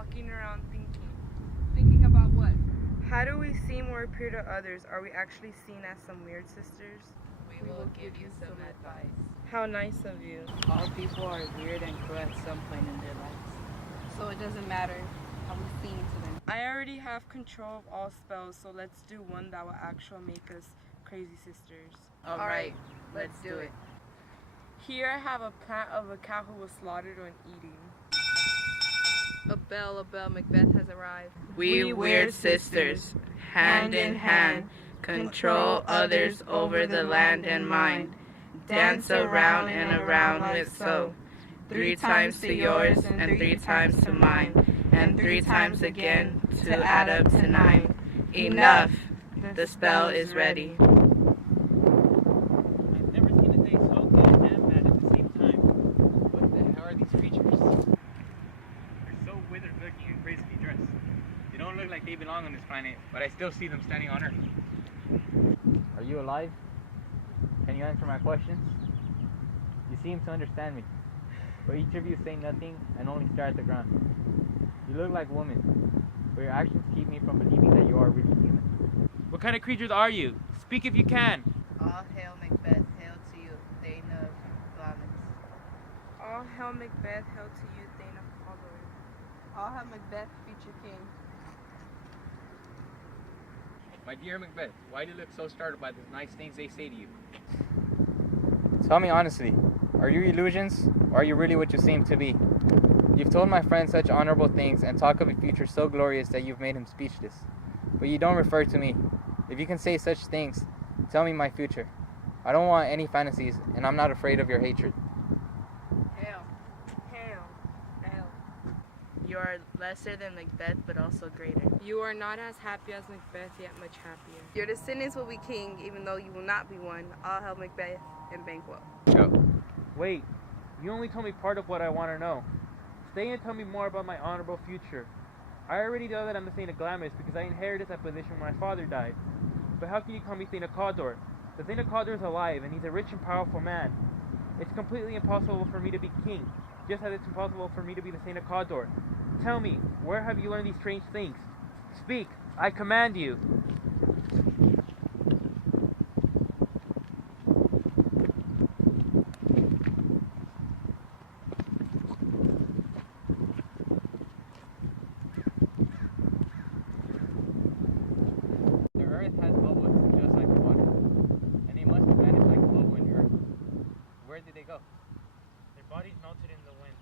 walking around thinking. Thinking about what? How do we seem or appear to others? Are we actually seen as some weird sisters? We will give you some advice. How nice of you. All people are weird and cruel at some point in their lives. So it doesn't matter how we seem to them. I already have control of all spells, so let's do one that will actually make us crazy sisters. All right, let's do it. Here I have a plant of a cow who was slaughtered when eating. A bell, Macbeth has arrived. We weird sisters, hand in hand, control others over the land and mind. Dance around and around with so. 3 times to yours and 3 times to mine, and 3 times again to add up to 9. Enough! The spell is ready. I've never seen a thing so good and bad at the same time. What the hell are these creatures? They're so withered looking and crazily dressed. They don't look like they belong on this planet, but I still see them standing on Earth. Are you alive? Can you answer my questions? You seem to understand me, but each of you say nothing and only stare at the ground. You look like women, but your actions keep me from believing that you are really human. What kind of creatures are you? Speak if you can. All hail Macbeth, hail to you, Thane of Glamis. All hail Macbeth, hail to you, Thane of Cawdor. All have Macbeth, future king. My dear Macbeth, why do you look so startled by the nice things they say to you? Tell me honestly, are you illusions, or are you really what you seem to be? You've told my friend such honorable things and talk of a future so glorious that you've made him speechless. But you don't refer to me. If you can say such things, tell me my future. I don't want any fantasies, and I'm not afraid of your hatred. Hail. Hail. Hail. You are lesser than Macbeth, but also greater. You are not as happy as Macbeth, yet much happier. Your descendants will be king, even though you will not be one. All hail Macbeth and Banquo. Go. Wait, you only told me part of what I want to know. Stay and tell me more about my honorable future. I already know that I'm the Thane of Glamis because I inherited that position when my father died. But how can you call me Thane of Cawdor? The Thane of Cawdor is alive, and he's a rich and powerful man. It's completely impossible for me to be king, just as it's impossible for me to be the Thane of Cawdor. Tell me, where have you learned these strange things? Speak, I command you. Earth has bubbles just like water, and they must have vanished like a bubble in the earth. Where did they go? Their bodies melted in the wind.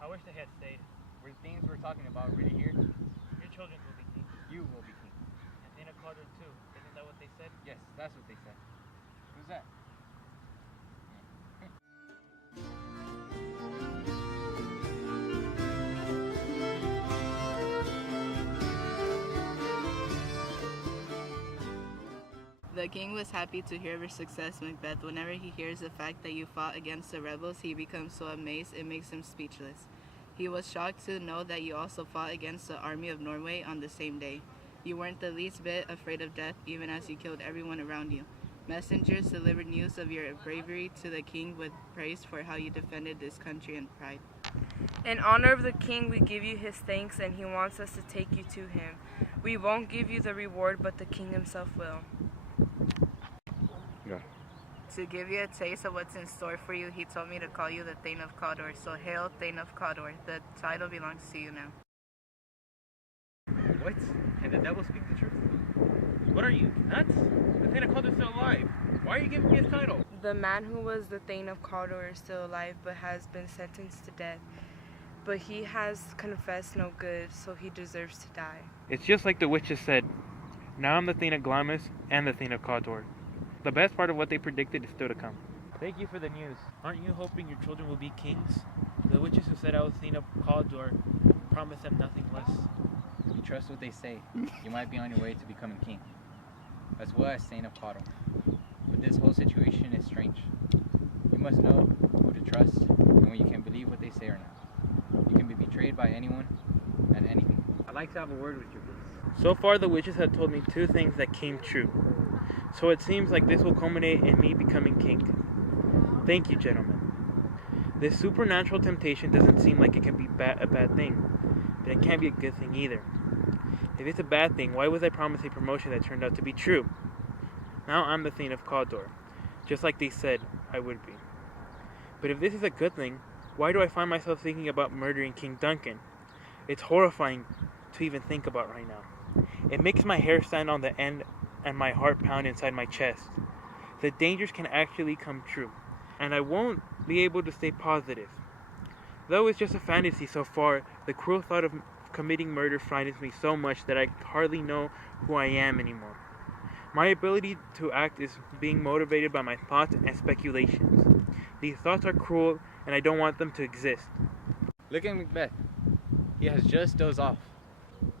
I wish they had stayed. Were the things we're talking about really here? Your children will be king. You will be king. And Thane of Cawdor too. Isn't that what they said? Yes, that's what they said. Who's that? The king was happy to hear of your success, Macbeth. Whenever he hears the fact that you fought against the rebels, he becomes so amazed it makes him speechless. He was shocked to know that you also fought against the army of Norway on the same day. You weren't the least bit afraid of death, even as you killed everyone around you. Messengers delivered news of your bravery to the king with praise for how you defended this country and pride. In honor of the king, we give you his thanks, and he wants us to take you to him. We won't give you the reward, but the king himself will. Yeah. To give you a taste of what's in store for you, he told me to call you the Thane of Cawdor. So hail, Thane of Cawdor. The title belongs to you now. What? Can the devil speak the truth? What are you, nuts? The Thane of Cawdor is still alive. Why are you giving me his title? The man who was the Thane of Cawdor is still alive, but has been sentenced to death. But he has confessed no good, so he deserves to die. It's just like the witches said. Now I'm the Thane of Glamis and the Thane of Cawdor. The best part of what they predicted is still to come. Thank you for the news. Aren't you hoping your children will be kings? The witches who said I was Thane of Cawdor promised them nothing less. If you trust what they say, you might be on your way to becoming king, as well as Thane of Cawdor. But this whole situation is strange. You must know who to trust and when you can believe what they say or not. You can be betrayed by anyone and anything. I'd like to have a word with you, please. So far the witches have told me 2 things that came true. So it seems like this will culminate in me becoming king. Thank you, gentlemen. This supernatural temptation doesn't seem like it can be a bad thing. then it can't be a good thing either. If it's a bad thing, why was I promised a promotion that turned out to be true? Now I'm the Thane of Cawdor, just like they said I would be. But if this is a good thing, why do I find myself thinking about murdering King Duncan? It's horrifying to even think about right now. It makes my hair stand on the end and my heart pound inside my chest. The dangers can actually come true, and I won't be able to stay positive. Though it's just a fantasy so far, the cruel thought of committing murder frightens me so much that I hardly know who I am anymore. My ability to act is being motivated by my thoughts and speculations. These thoughts are cruel, and I don't want them to exist. Look at Macbeth. He has just dozed off.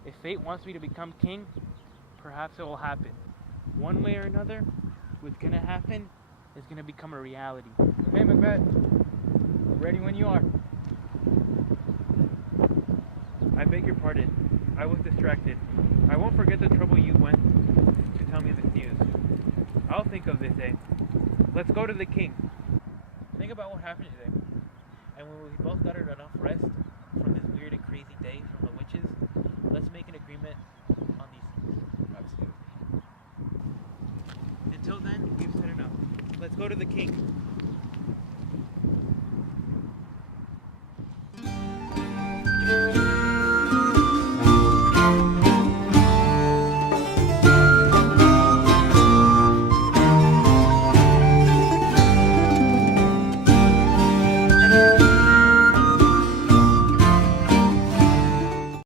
If fate wants me to become king, perhaps it will happen. One way or another, what's gonna happen is gonna become a reality. Okay, Macbeth. Ready when you are. I beg your pardon. I was distracted. I won't forget the trouble you went to tell me this news. I'll think of this day. Let's go to the king. Think about what happened today. And when we both got enough rest from this weird and crazy day from the witches, let's make an agreement on these things. Absolutely. Until then, we've said enough. Let's go to the king.